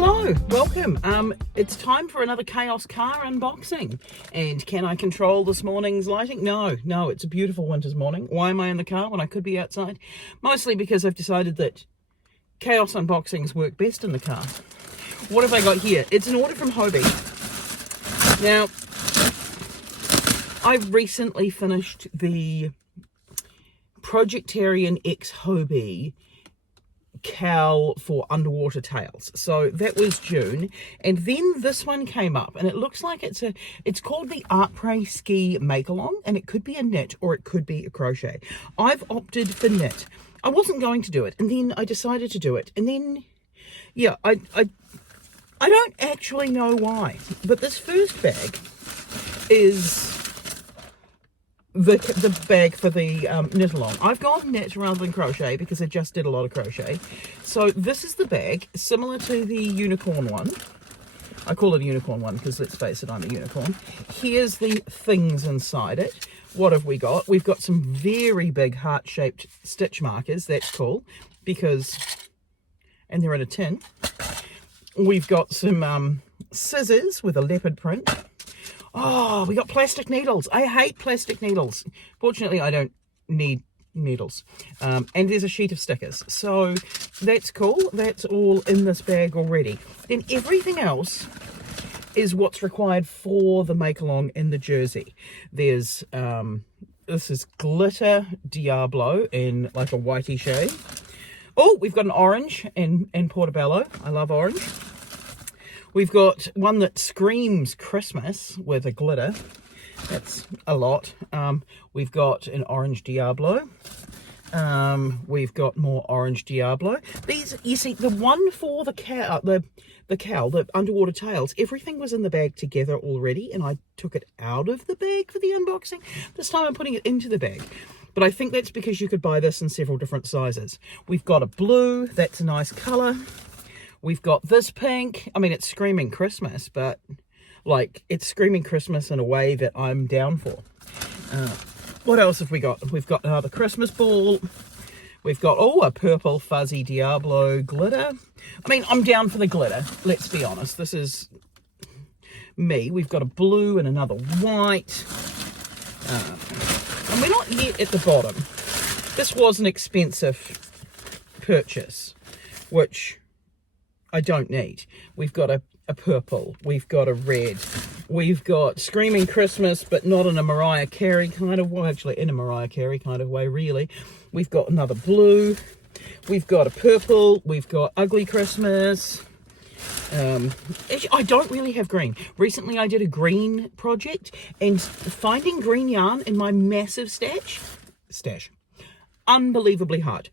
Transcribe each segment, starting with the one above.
Hello, welcome. It's time for another Chaos car unboxing. And can I control this morning's lighting? No, it's a beautiful winter's morning. Why am I in the car when I could be outside? Mostly because I've decided that Chaos unboxings work best in the car. What have I got here? It's an order from Hobbii. Now, I've recently finished the Projectarian Hobbii CAL for underwater tails, so that was June, and then this one came up, and it looks like it's called the ApresSki make along, and it could be a knit or it could be a crochet. I've opted for knit. I wasn't going to do it, and then I decided to do it, and then yeah, I don't actually know why, but this first bag is the bag for the knit along. I've gone knit rather than crochet because I just did a lot of crochet. So this is the bag, similar to the unicorn one. I call it a unicorn one because let's face it, I'm a unicorn. Here's the things inside it. What have we got? We've got some very big heart-shaped stitch markers. That's cool because, and they're in a tin. We've got some scissors with a leopard print. Oh, we got plastic needles. I hate plastic needles. Fortunately, I don't need needles. And there's a sheet of stickers. So that's cool. That's all in this bag already. Then everything else is what's required for the make-along in the jersey. There's, this is glitter Diablo in like a whitey shade. Oh, we've got an orange in Portobello. I love orange. We've got one that screams Christmas with a glitter. That's a lot. We've got an orange Diablo. We've got more orange Diablo. These, you see, the one for the cow, the underwater tails, everything was in the bag together already, and I took it out of the bag for the unboxing. This time I'm putting it into the bag. But I think that's because you could buy this in several different sizes. We've got a blue. That's a nice colour. We've got this pink. I mean, it's screaming Christmas, but like it's screaming Christmas in a way that I'm down for. What else have we got? We've got another Christmas ball. We've got, oh, a purple fuzzy Diablo glitter. I mean, I'm down for the glitter. Let's be honest. This is me. We've got a blue and another white. And we're not yet at the bottom. This was an expensive purchase, which I don't need. We've got a purple, we've got a red, we've got Screaming Christmas, but not in a Mariah Carey kind of way, actually in a Mariah Carey kind of way, really. We've got another blue, we've got a purple, we've got Ugly Christmas. Actually, I don't really have green. Recently I did a green project, and finding green yarn in my massive stash, unbelievably hard.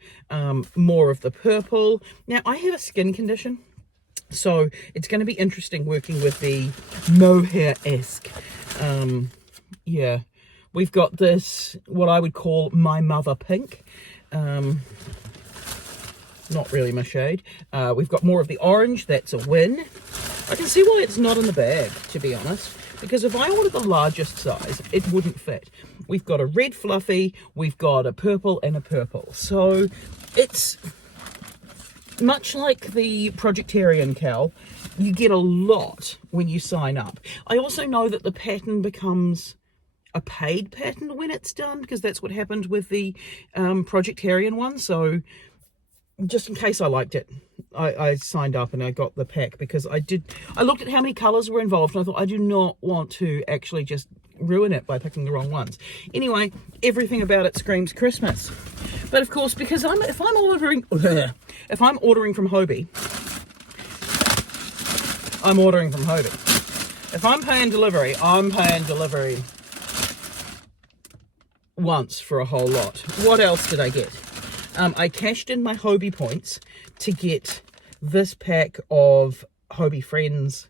More of the purple. Now, I have a skin condition, so it's going to be interesting working with the mohair-esque. Yeah, we've got this, what I would call my mother pink. Not really my shade. We've got more of the orange. That's a win. I can see why it's not in the bag, to be honest, because if I ordered the largest size, it wouldn't fit. We've got a red fluffy, we've got a purple and a purple. So it's much like the Projectarian CAL, you get a lot when you sign up. I also know that the pattern becomes a paid pattern when it's done, because that's what happened with the Projectarian one. So just in case I liked it, I signed up and I got the pack, because I looked at how many colors were involved, and I thought I do not want to actually just ruin it by picking the wrong ones. Anyway, everything about it screams Christmas. But of course, because if I'm ordering from Hobbii, I'm ordering from Hobbii. If I'm paying delivery, I'm paying delivery once for a whole lot. What else did I get? I cashed in my Hobbii points to get this pack of Hobbii Friends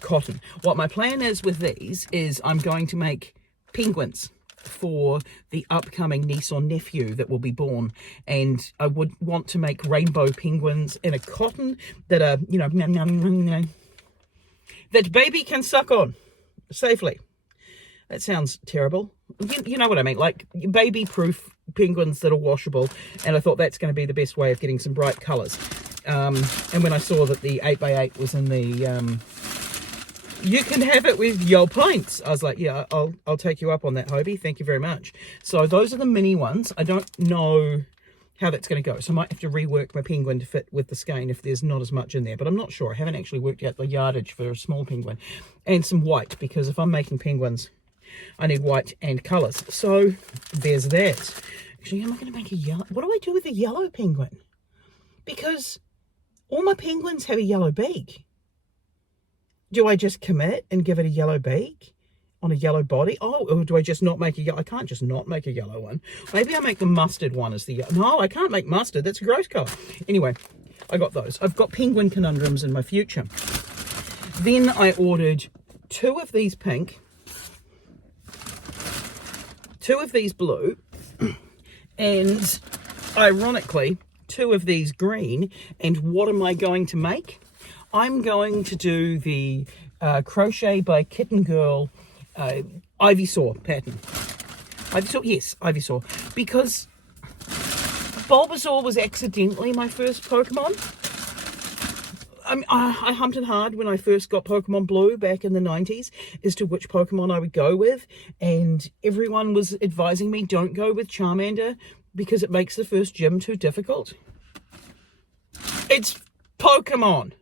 cotton. What my plan is with these is I'm going to make penguins for the upcoming niece or nephew that will be born, and I would want to make rainbow penguins in a cotton that are, you know, that baby can suck on safely. That sounds terrible. You know what I mean, like baby-proof penguins that are washable, and I thought that's going to be the best way of getting some bright colours. And when I saw that the 8x8 was in the you can have it with your paints, I was like, yeah, I'll take you up on that, Hobbii. Thank you very much. So those are the mini ones. I don't know how that's going to go, so I might have to rework my penguin to fit with the skein if there's not as much in there, but I'm not sure. I haven't actually worked out the yardage for a small penguin. And some white, because if I'm making penguins, I need white and colours. So there's that. Actually, am I going to make a yellow? What do I do with a yellow penguin? Because all my penguins have a yellow beak. Do I just commit and give it a yellow beak on a yellow body? Oh, or do I just not make a yellow? I can't just not make a yellow one. Maybe I make the mustard one as the yellow. No, I can't make mustard. That's a gross colour. Anyway, I got those. I've got penguin conundrums in my future. Then I ordered 2 of these pink, 2 of these blue, and ironically, 2 of these green. And what am I going to make? I'm going to do the Crochet by Kitten Girl Ivysaur pattern. Ivysaur? Yes, Ivysaur. Because Bulbasaur was accidentally my first Pokemon. I hunted hard when I first got Pokemon Blue back in the 90s as to which Pokemon I would go with. And everyone was advising me, don't go with Charmander because it makes the first gym too difficult. It's Pokemon.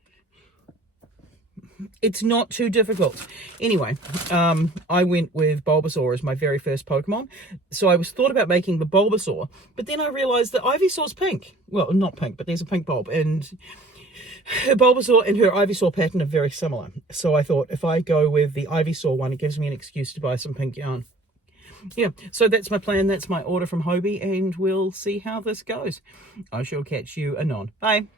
It's not too difficult. Anyway, I went with Bulbasaur as my very first Pokemon. So I was thought about making the Bulbasaur, but then I realised that Ivysaur's pink. Well, not pink, but there's a pink bulb. And her Bulbasaur and her Ivysaur pattern are very similar. So I thought if I go with the Ivysaur one, it gives me an excuse to buy some pink yarn. Yeah, so that's my plan. That's my order from Hobbii, and we'll see how this goes. I shall catch you anon. Bye.